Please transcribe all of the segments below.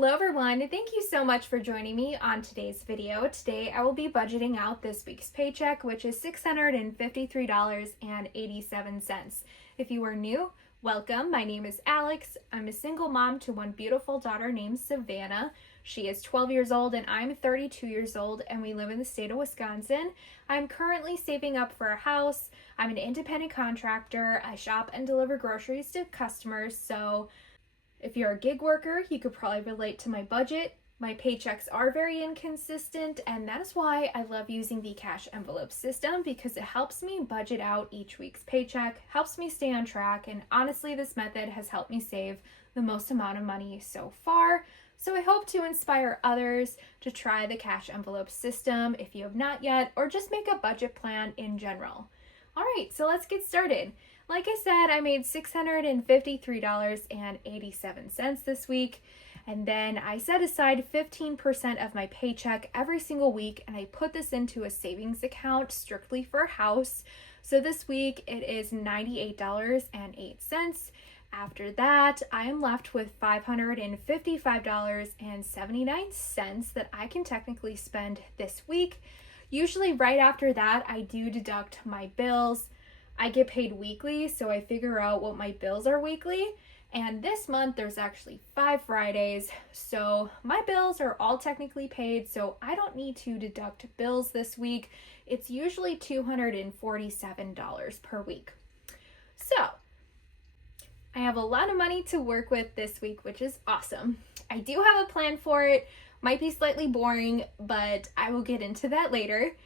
Hello everyone, thank you so much for joining me on today's video. Today I will be budgeting out this week's paycheck, which is $653.87. If you are new, welcome. My name is Alex. I'm a single mom to one beautiful daughter named Savannah. She is 12 years old and I'm 32 years old, and we live in the state of Wisconsin. I'm currently saving up for a house. I'm an independent contractor. I shop and deliver groceries to customers, so if you're a gig worker, you could probably relate to my budget. My paychecks are very inconsistent, and that is why I love using the cash envelope system, because it helps me budget out each week's paycheck, helps me stay on track, and honestly, this method has helped me save the most amount of money so far. So I hope to inspire others to try the cash envelope system if you have not yet, or just make a budget plan in general. All right, so let's get started. Like I said, I made $653.87 this week, and then I set aside 15% of my paycheck every single week, and I put this into a savings account strictly for a house. So this week it is $98.08. After that, I am left with $555.79 that I can technically spend this week. Usually right after that, I do deduct my bills. I get paid weekly, so I figure out what my bills are weekly. And this month, there's actually 5 Fridays, so my bills are all technically paid, so I don't need to deduct bills this week. It's usually $247 per week. So I have a lot of money to work with this week, which is awesome. I do have a plan for it. Might be slightly boring, but I will get into that later.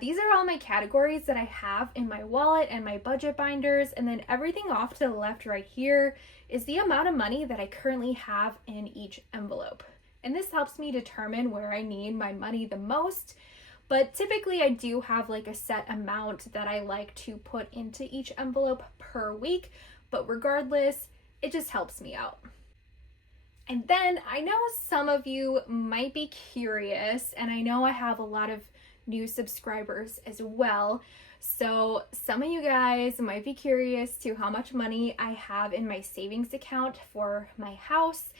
These are all my categories that I have in my wallet and my budget binders, and then everything off to the left right here is the amount of money that I currently have in each envelope. And this helps me determine where I need my money the most, but typically I do have like a set amount that I like to put into each envelope per week, but regardless, it just helps me out. And then I know some of you might be curious, and I know I have a lot of new subscribers as well. So some of you guys might be curious to how much money I have in my savings account for my house.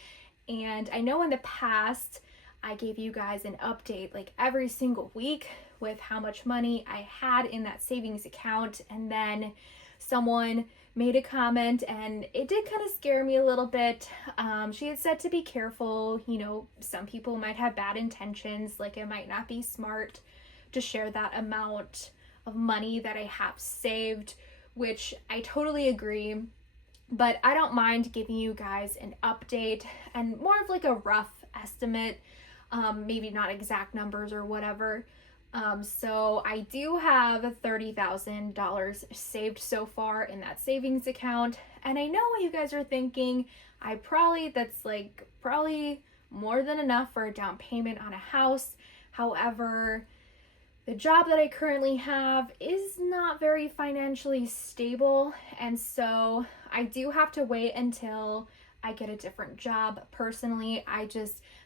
And I know in the past I gave you guys an update like every single week with how much money I had in that savings account, and then someone made a comment and it did kind of scare me a little bit. She had said to be careful, some people might have bad intentions, like it might not be smart to share that amount of money that I have saved, which I totally agree, but I don't mind giving you guys an update and more of like a rough estimate, maybe not exact numbers or whatever. So I do have $30,000 saved so far in that savings account, and I know what you guys are thinking. That's probably more than enough for a down payment on a house. However, the job that I currently have is not very financially stable, and so I do have to wait until I get a different job. Personally,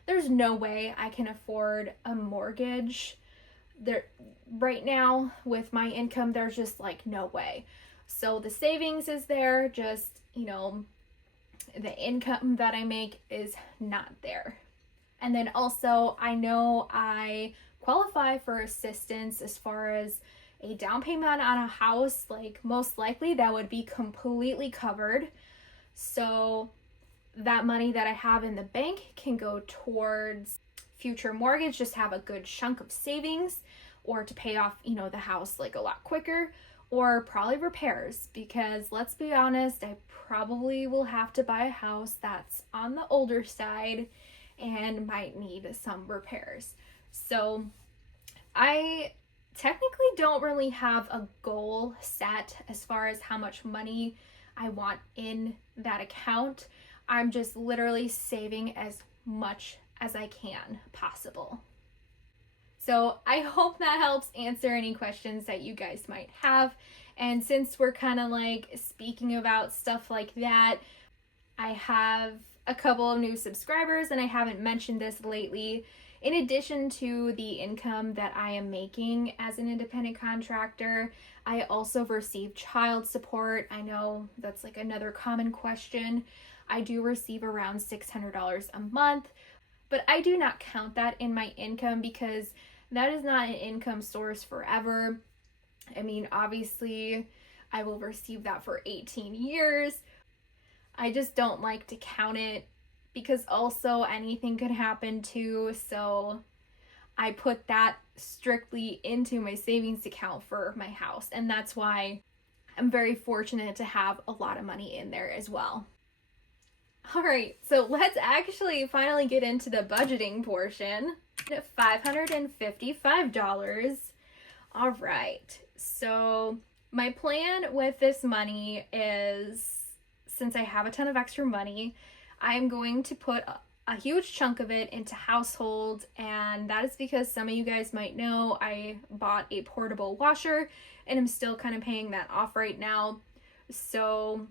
there's no way I can afford a mortgage. Right now, with my income, there's just like no way. So the savings is there, just, the income that I make is not there. And then also, I know I qualify for assistance as far as a down payment on a house. Like most likely that would be completely covered. So that money that I have in the bank can go towards future mortgage, just have a good chunk of savings, or to pay off, the house like a lot quicker, or probably repairs, because let's be honest, I probably will have to buy a house that's on the older side and might need some repairs. So I technically don't really have a goal set as far as how much money I want in that account. I'm just literally saving as much as I can possible. So I hope that helps answer any questions that you guys might have. And since we're kind of like speaking about stuff like that, I have a couple of new subscribers, and I haven't mentioned this lately. In addition to the income that I am making as an independent contractor, I also receive child support. I know that's like another common question. I do receive around $600 a month. But I do not count that in my income because that is not an income source forever. I mean, obviously, I will receive that for 18 years. I just don't like to count it because also anything could happen too. So I put that strictly into my savings account for my house. And that's why I'm very fortunate to have a lot of money in there as well. All right, so let's actually finally get into the budgeting portion. $555. All right, so my plan with this money is, since I have a ton of extra money, I'm going to put a huge chunk of it into household, and that is because some of you guys might know I bought a portable washer and I'm still kind of paying that off right now. So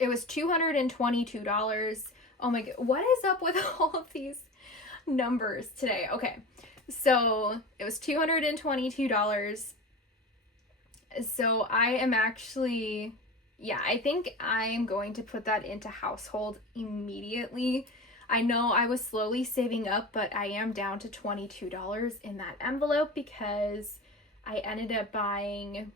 it was $222. Oh my god, what is up with all of these numbers today? Okay, so it was $222. So I am actually, yeah, I think I'm going to put that into household immediately. I know I was slowly saving up, but I am down to $22 in that envelope because I ended up buying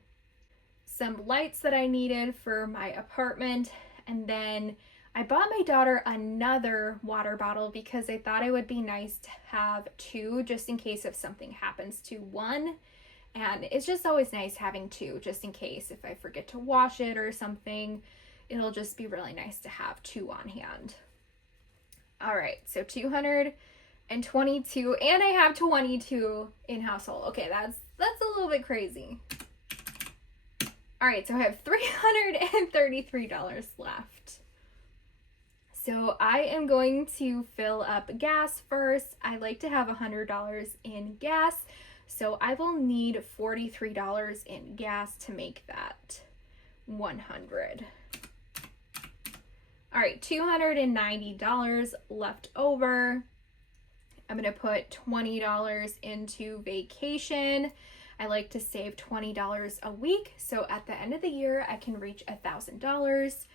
some lights that I needed for my apartment, and then I bought my daughter another water bottle because I thought it would be nice to have two just in case if something happens to one. And it's just always nice having two just in case if I forget to wash it or something. It'll just be really nice to have two on hand. All right, so 222, and I have 22 in household. Okay, that's a little bit crazy. All right, so I have $333 left. So I am going to fill up gas first. I like to have $100 in gas, so I will need $43 in gas to make that 100. All right, $290 left over. I'm gonna put $20 into vacation. I like to save $20 a week, so at the end of the year, I can reach $1,000.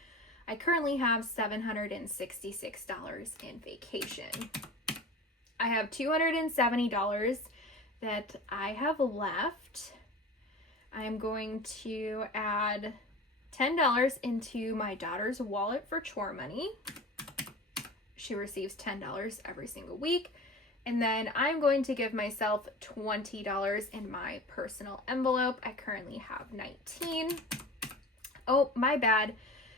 I currently have $766 in vacation. I have $270 that I have left. I'm going to add $10 into my daughter's wallet for chore money. She receives $10 every single week. And then I'm going to give myself $20 in my personal envelope. I currently have 19. Oh, my bad.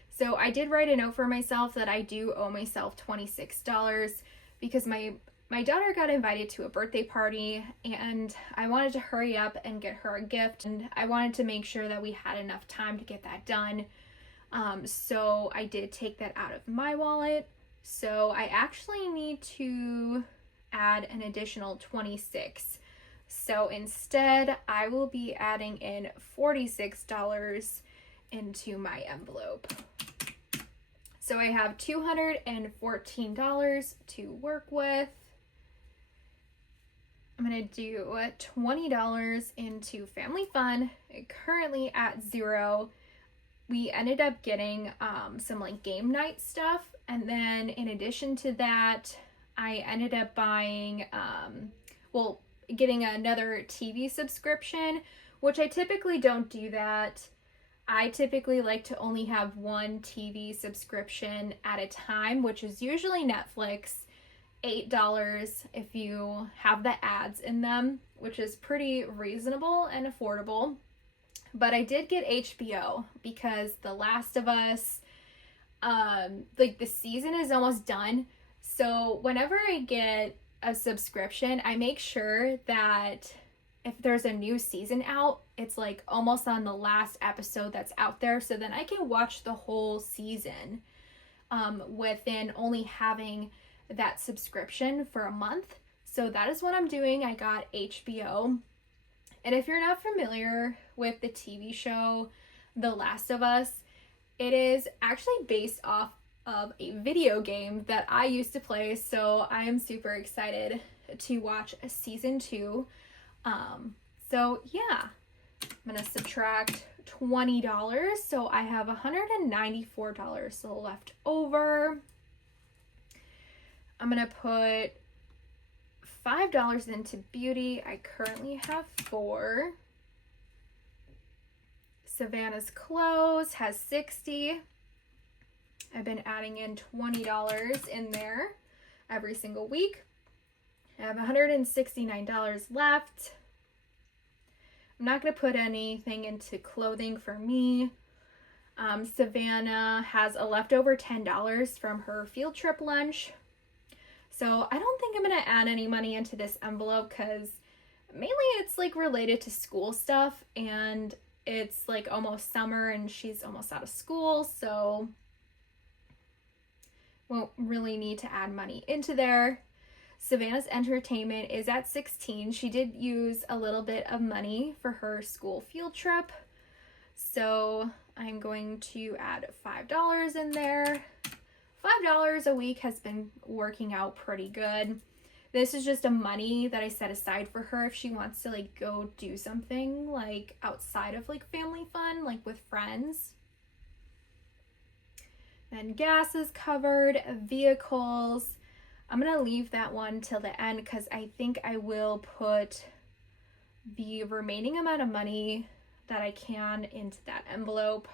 So I did write a note for myself that I do owe myself $26 because my daughter got invited to a birthday party and I wanted to hurry up and get her a gift, and I wanted to make sure that we had enough time to get that done. So I did take that out of my wallet. So I actually need to add an additional 26. So instead, I will be adding in $46 into my envelope. So I have $214 to work with. I'm gonna do $20 into family fun, currently at $0. We ended up getting some like game night stuff, and then in addition to that, I ended up buying, getting another TV subscription, which I typically don't do that. I typically like to only have one TV subscription at a time, which is usually Netflix, $8 if you have the ads in them, which is pretty reasonable and affordable. But I did get HBO because The Last of Us, the season is almost done. So whenever I get a subscription, I make sure that if there's a new season out, it's like almost on the last episode that's out there, so then I can watch the whole season within only having that subscription for a month. So that is what I'm doing. I got HBO. And if you're not familiar with the TV show The Last of Us, it is actually based off of a video game that I used to play, so I am super excited to watch season 2. So yeah, I'm gonna subtract $20, so I have $194 left over. I'm gonna put $5 into beauty. I currently have 4. Savannah's clothes has 60. I've been adding in $20 in there every single week. I have $169 left. I'm not going to put anything into clothing for me. Savannah has a leftover $10 from her field trip lunch. So I don't think I'm going to add any money into this envelope because mainly it's like related to school stuff, and it's like almost summer and she's almost out of school, so won't really need to add money into there. Savannah's entertainment is at 16. She did use a little bit of money for her school field trip, so I'm going to add $5 in there. $5 a week has been working out pretty good. This is just a money that I set aside for her if she wants to like go do something like outside of like family fun, like with friends. Then gas is covered, vehicles. I'm gonna leave that one till the end because I think I will put the remaining amount of money that I can into that envelope.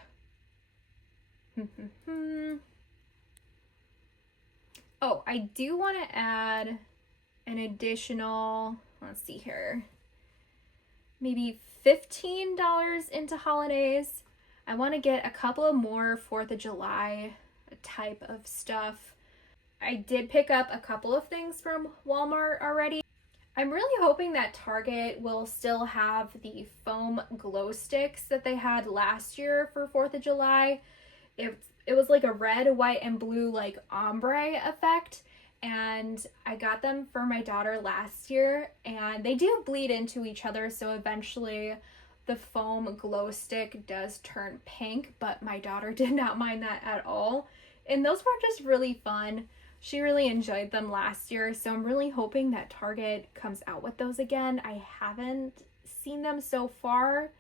Oh, I do want to add an additional, let's see here, maybe $15 into holidays. I want to get a couple of more 4th of July type of stuff. I did pick up a couple of things from Walmart already. I'm really hoping that Target will still have the foam glow sticks that they had last year for 4th of July. It was like a red, white, and blue like ombre effect, and I got them for my daughter last year, and they do bleed into each other, so eventually the foam glow stick does turn pink, but my daughter did not mind that at all, and those were just really fun. She really enjoyed them last year, so I'm really hoping that Target comes out with those again. I haven't seen them so far,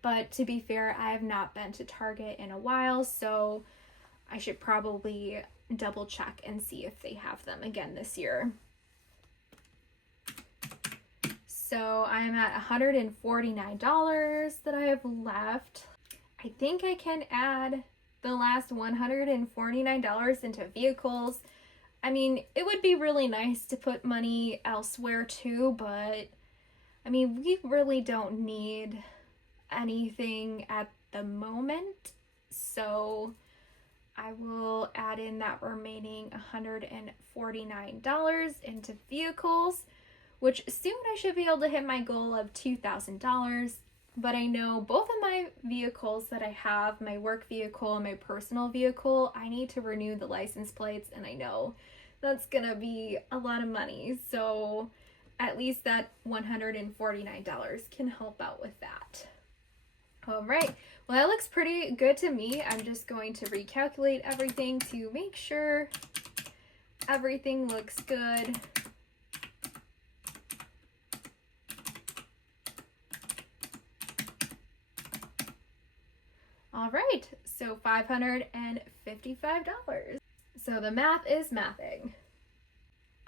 but to be fair, I have not been to Target in a while, so I should probably double check and see if they have them again this year. So I'm at $149 that I have left. I think I can add the last $149 into vehicles. I mean, it would be really nice to put money elsewhere too, but I mean, we really don't need anything at the moment, so I will add in that remaining $149 into vehicles, which soon I should be able to hit my goal of $2,000. But I know both of my vehicles that I have, my work vehicle and my personal vehicle, I need to renew the license plates, and I know that's gonna be a lot of money. So at least that $149 can help out with that. All right, well, that looks pretty good to me. I'm just going to recalculate everything to make sure everything looks good. All right, so $555. So the math is mathing.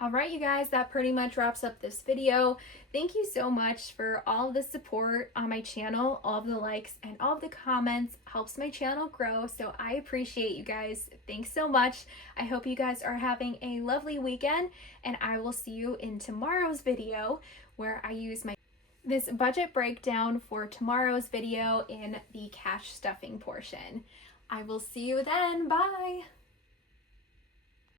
All right, you guys, that pretty much wraps up this video. Thank you so much for all of the support on my channel. All of the likes and all of the comments helps my channel grow, so I appreciate you guys. Thanks so much. I hope you guys are having a lovely weekend, and I will see you in tomorrow's video where I use this budget breakdown for tomorrow's video in the cash stuffing portion. I will see you then. Bye!